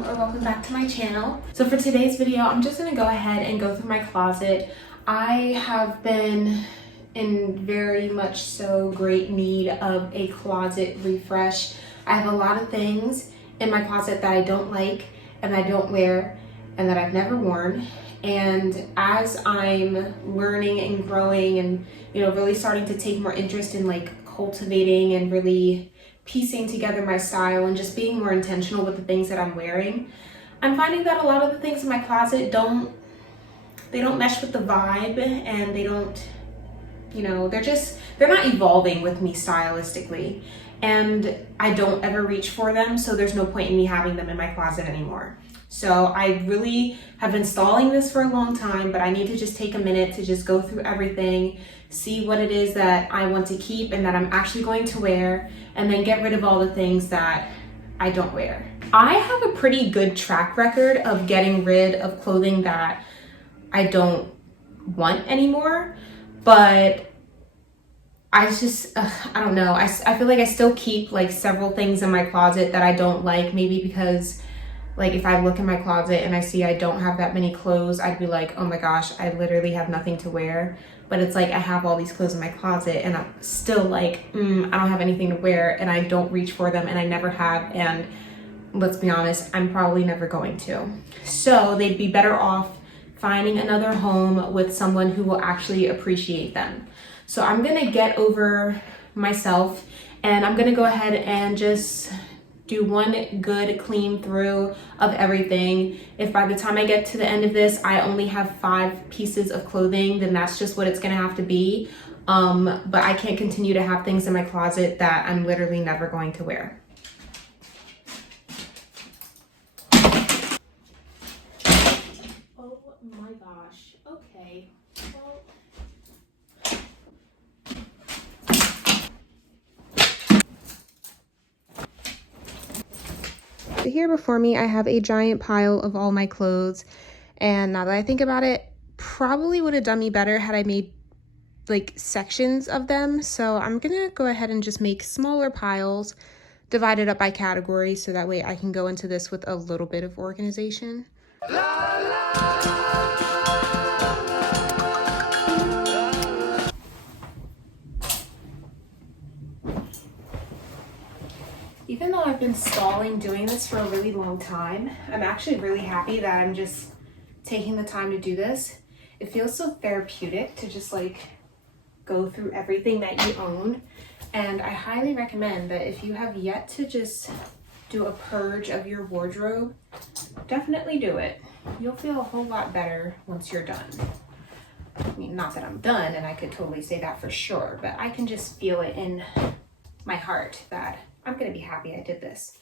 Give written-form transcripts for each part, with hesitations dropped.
welcome back to my channel. So for today's video, I'm just gonna go ahead and go through my closet. I have been in very much so great need of a closet refresh. I have a lot of things in my closet that I don't like and I don't wear and that I've never worn. And as I'm learning and growing and, really starting to take more interest in like cultivating and really piecing together my style and just being more intentional with the things that I'm wearing, I'm finding that a lot of the things in my closet don't mesh with the vibe, and they don't, they're not evolving with me stylistically, and I don't ever reach for them, so there's no point in me having them in my closet anymore. So I really have been stalling this for a long time, but I need to just take a minute to just go through everything, see what it is that I want to keep and that I'm actually going to wear, and then get rid of all the things that I don't wear. I have a pretty good track record of getting rid of clothing that I don't want anymore, but I just, I don't know. I feel like I still keep like several things in my closet that I don't like, maybe because like if I look in my closet and I see I don't have that many clothes, I'd be like, oh my gosh, I literally have nothing to wear. But it's like I have all these clothes in my closet and I'm still like, I don't have anything to wear, and I don't reach for them, and I never have, and let's be honest, I'm probably never going to. So they'd be better off finding another home with someone who will actually appreciate them. So I'm gonna get over myself and I'm gonna go ahead and just do one good clean through of everything. If by the time I get to the end of this, I only have 5 pieces of clothing, then that's just what it's gonna have to be. But I can't continue to have things in my closet that I'm literally never going to wear. Oh my gosh, okay. Well, so here before me, I have a giant pile of all my clothes, and now that I think about it, probably would have done me better had I made like sections of them. So I'm gonna go ahead and just make smaller piles, divided up by category, so that way I can go into this with a little bit of organization. Even though I've been stalling doing this for a really long time, I'm actually really happy that I'm just taking the time to do this. It feels so therapeutic to just like go through everything that you own. And I highly recommend that if you have yet to just do a purge of your wardrobe, definitely do it. You'll feel a whole lot better once you're done. I mean, not that I'm done, and I could totally say that for sure, but I can just feel it in my heart that I'm gonna be happy I did this.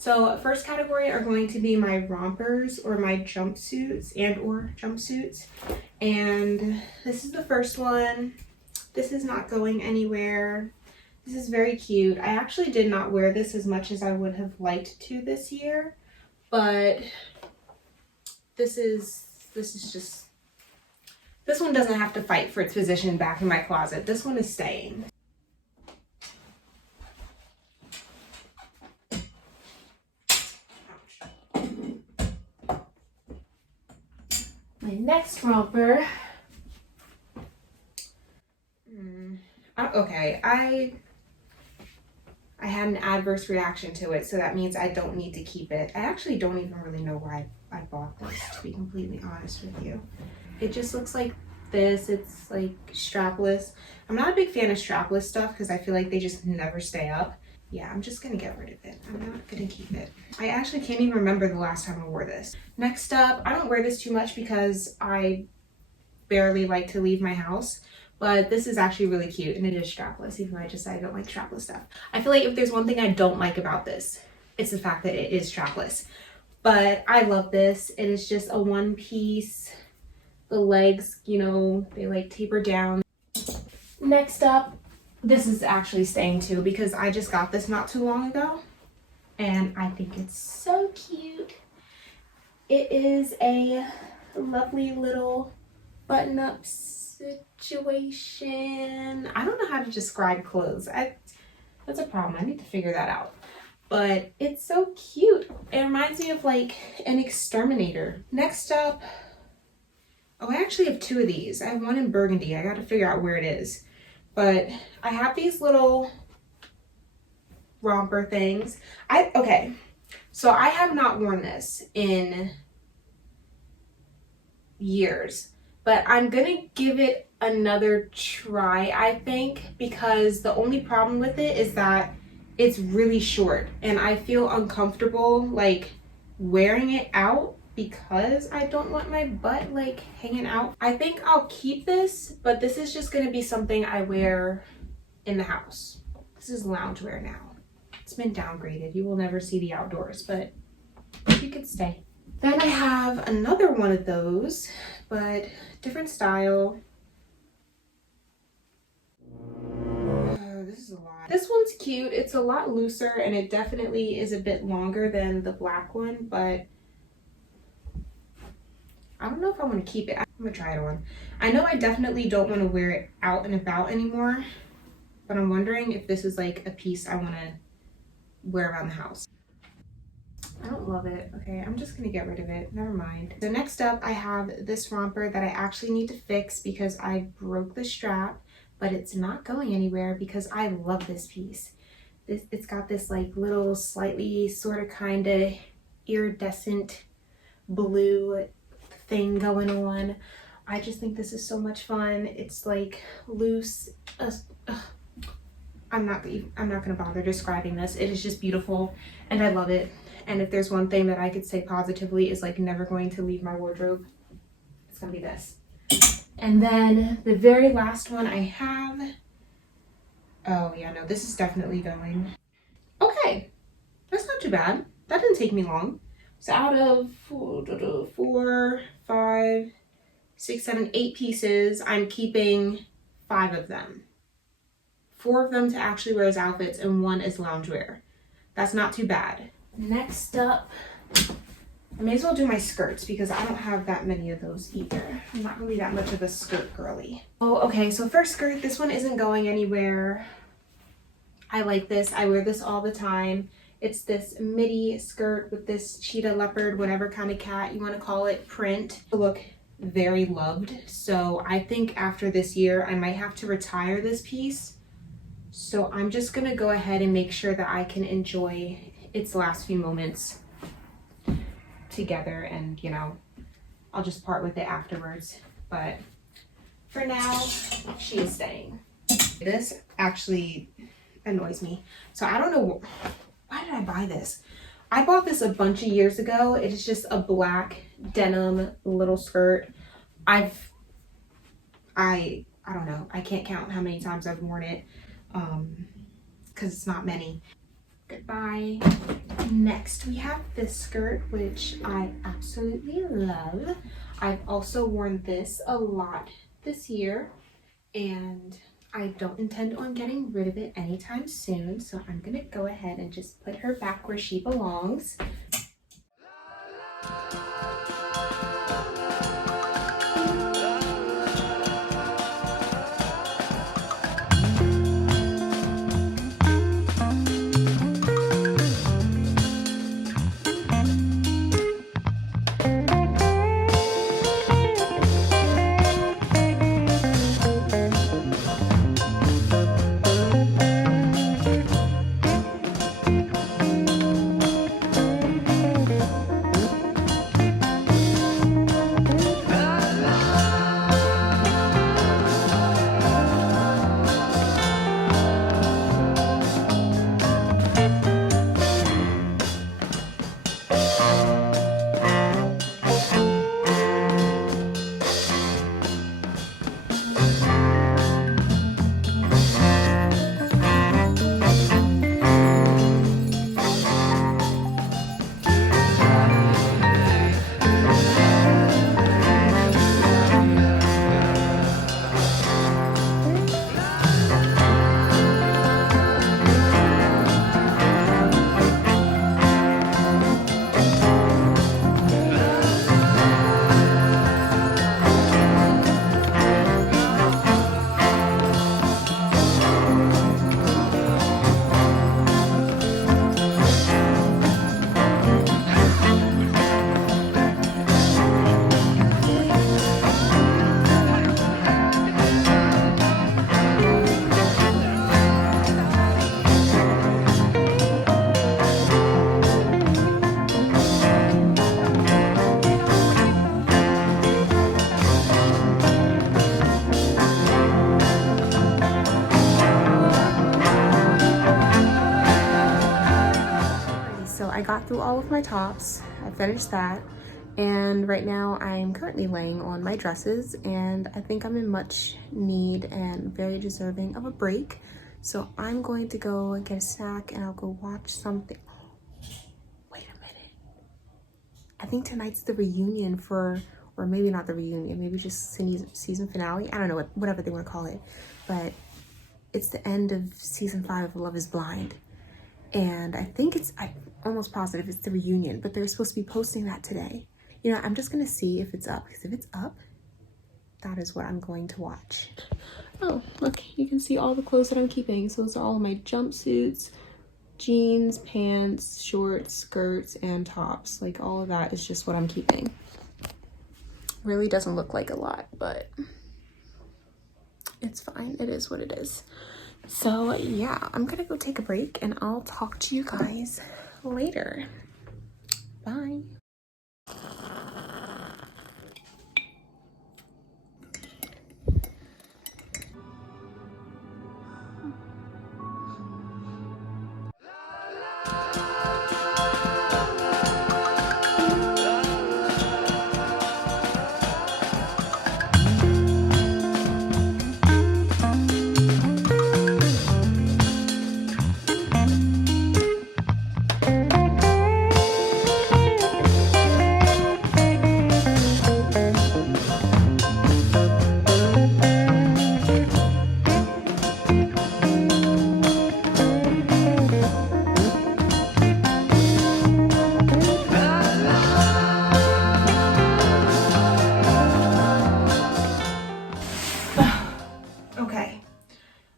So first category are going to be my rompers or my jumpsuits and this is the first one. This is not going anywhere. This is very cute. I actually did not wear this as much as I would have liked to this year, but this one doesn't have to fight for its position back in my closet. This one is staying. My next romper, okay, I had an adverse reaction to it, so that means I don't need to keep it. I actually don't even really know why I bought this, to be completely honest with you. It just looks like this. It's like strapless. I'm not a big fan of strapless stuff because I feel like they just never stay up. Yeah, I'm just gonna get rid of it. I'm not gonna keep it. I actually can't even remember the last time I wore this. Next up, I don't wear this too much because I barely like to leave my house, but this is actually really cute, and it is strapless, even though I just said I don't like strapless stuff. I feel like if there's one thing I don't like about this, it's the fact that it is strapless. But I love this. It is just a one piece. The legs, you know, they like taper down. Next up, this is actually staying too because I just got this not too long ago and I think it's so cute. It is a lovely little button-up situation. I don't know how to describe clothes. That's a problem. I need to figure that out. But it's so cute. It reminds me of like an exterminator. Next up, oh, I actually have two of these. I have one in burgundy. I got to figure out where it is. But I have these little romper things. Okay, so I have not worn this in years, but I'm gonna give it another try, I think, because the only problem with it is that it's really short and I feel uncomfortable like wearing it out because I don't want my butt like hanging out. I think I'll keep this, but this is just gonna be something I wear in the house. This is loungewear now. It's been downgraded. You will never see the outdoors, but you could stay. Then I have another one of those, but different style. Oh, this is a lot. This one's cute. It's a lot looser and it definitely is a bit longer than the black one, but I don't know if I want to keep it. I'm gonna try it on. I know I definitely don't want to wear it out and about anymore, but I'm wondering if this is like a piece I want to wear around the house. I don't love it. Okay, I'm just gonna get rid of it. Never mind. So next up, I have this romper that I actually need to fix because I broke the strap, but it's not going anywhere because I love this piece. It's got this like little slightly sort of kind of iridescent blue thing going on. I just think this is so much fun. It's like loose. I'm not gonna bother describing this. It is just beautiful and I love it. And if there's one thing that I could say positively is like never going to leave my wardrobe, it's gonna be this. And then the very last one I have, oh yeah, no, this is definitely going. Okay, that's not too bad. That didn't take me long. So out of 4, 5, 6, 7, 8 pieces, I'm keeping 5 of them. 4 of them to actually wear as outfits and 1 as loungewear. That's not too bad. Next up, I may as well do my skirts because I don't have that many of those either. I'm not really that much of a skirt girly. Oh, okay, so first skirt, this one isn't going anywhere. I like this. I wear this all the time. It's this midi skirt with this cheetah, leopard, whatever kind of cat you want to call it, print. The look very loved. So I think after this year, I might have to retire this piece. So I'm just gonna go ahead and make sure that I can enjoy its last few moments together, and you know, I'll just part with it afterwards. But for now, she is staying. This actually annoys me. So I don't know, why did I buy this? I bought this a bunch of years ago. It is just a black denim little skirt. I don't know. I can't count how many times I've worn it because it's not many. Goodbye. Next, we have this skirt, which I absolutely love. I've also worn this a lot this year, and I don't intend on getting rid of it anytime soon, so I'm gonna go ahead and just put her back where she belongs. got through all of my tops. I finished that. And right now I'm currently laying on my dresses, and I think I'm in much need and very deserving of a break. So I'm going to go get a snack and I'll go watch something. Wait a minute. I think tonight's the reunion for, or maybe not the reunion, maybe just season finale. I don't know, whatever they want to call it. But it's the end of season 5 of Love is Blind. And I'm almost positive it's the reunion, but they're supposed to be posting that today. You know, I'm just gonna see if it's up, because if it's up, that is what I'm going to watch. Oh, look, you can see all the clothes that I'm keeping. So those are all my jumpsuits, jeans, pants, shorts, skirts, and tops. Like, all of that is just what I'm keeping. Really doesn't look like a lot, but it's fine. It is what it is. So yeah, I'm gonna go take a break and I'll talk to you guys later. Bye.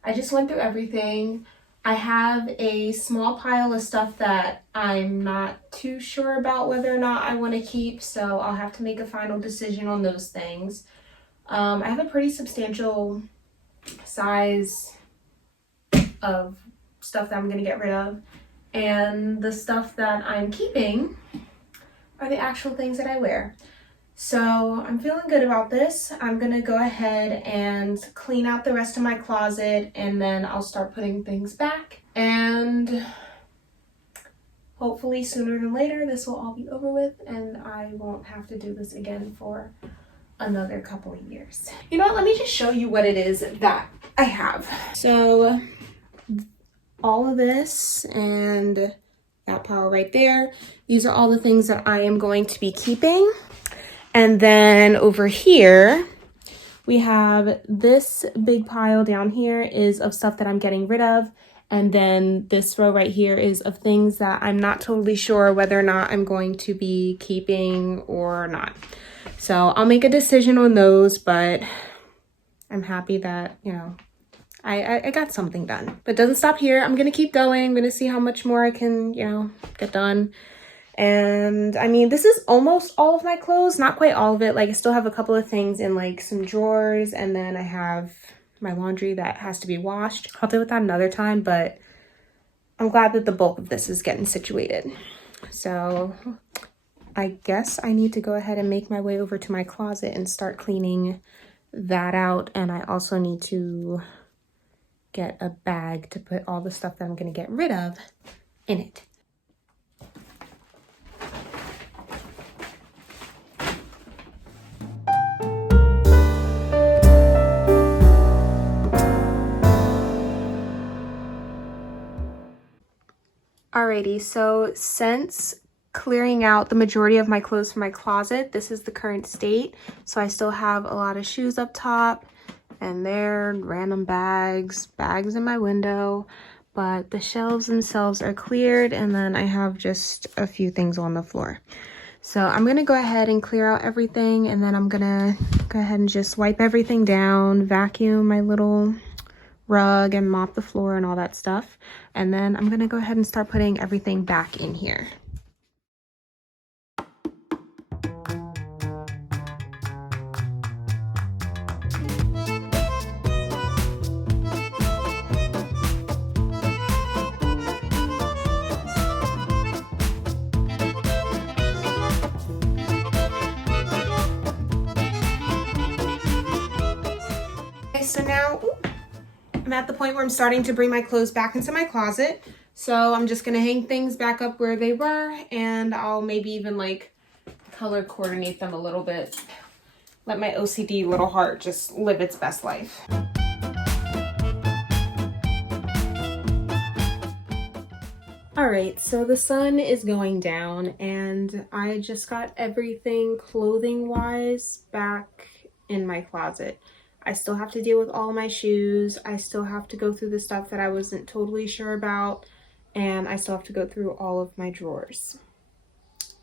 I just went through everything. I have a small pile of stuff that I'm not too sure about whether or not I want to keep, so I'll have to make a final decision on those things. I have a pretty substantial size of stuff that I'm going to get rid of, and the stuff that I'm keeping are the actual things that I wear. So I'm feeling good about this. I'm gonna go ahead and clean out the rest of my closet, and then I'll start putting things back. And hopefully sooner than later, this will all be over with and I won't have to do this again for another couple of years. You know what, let me just show you what it is that I have. So all of this and that pile right there, these are all the things that I am going to be keeping. And then over here, we have this big pile down here is of stuff that I'm getting rid of. And then this row right here is of things that I'm not totally sure whether or not I'm going to be keeping or not. So I'll make a decision on those, but I'm happy that, you know, I got something done. But it doesn't stop here. I'm going to keep going. I'm going to see how much more I can, you know, get done. And I mean, this is almost all of my clothes, not quite all of it. Like, I still have a couple of things in like some drawers, and then I have my laundry that has to be washed. I'll deal with that another time, but I'm glad that the bulk of this is getting situated. So I guess I need to go ahead and make my way over to my closet and start cleaning that out. And I also need to get a bag to put all the stuff that I'm going to get rid of in it. Alrighty, so since clearing out the majority of my clothes from my closet, this is the current state. So I still have a lot of shoes up top and there, random bags in my window, but the shelves themselves are cleared, and then I have just a few things on the floor. So I'm gonna go ahead and clear out everything, and then I'm gonna go ahead and just wipe everything down, vacuum my little rug and mop the floor and all that stuff. And then I'm gonna go ahead and start putting everything back in here. Okay, so now I'm at the point where I'm starting to bring my clothes back into my closet. So I'm just gonna hang things back up where they were, and I'll maybe even like color coordinate them a little bit. Let my OCD little heart just live its best life. All right, so the sun is going down and I just got everything clothing wise back in my closet. I still have to deal with all my shoes. I still have to go through the stuff that I wasn't totally sure about, and I still have to go through all of my drawers.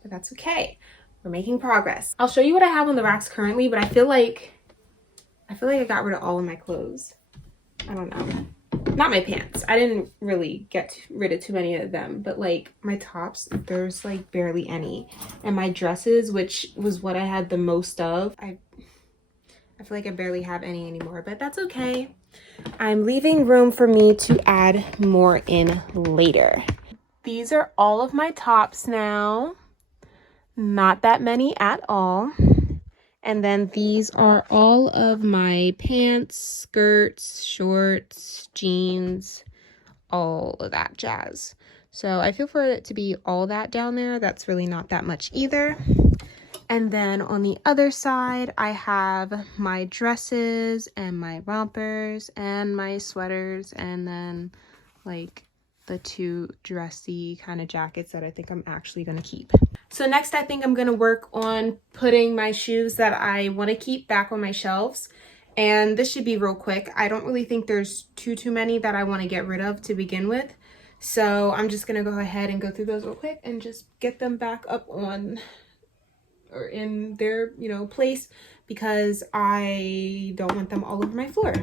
But that's okay. We're making progress. I'll show you what I have on the racks currently, but I feel like I got rid of all of my clothes. I don't know. Not my pants. I didn't really get rid of too many of them, but like my tops, there's like barely any. And my dresses, which was what I had the most of, I feel like I barely have any anymore, but that's okay. I'm leaving room for me to add more in later. These are all of my tops now. Not that many at all. And then these are all of my pants, skirts, shorts, jeans, all of that jazz. So I feel for it to be all that down there. That's really not that much either. And then on the other side, I have my dresses and my rompers and my sweaters, and then like the two dressy kind of jackets that I think I'm actually going to keep. So next, I think I'm going to work on putting my shoes that I want to keep back on my shelves. And this should be real quick. I don't really think there's too many that I want to get rid of to begin with. So I'm just going to go ahead and go through those real quick and just get them back up on or in their, place, because I don't want them all over my floor.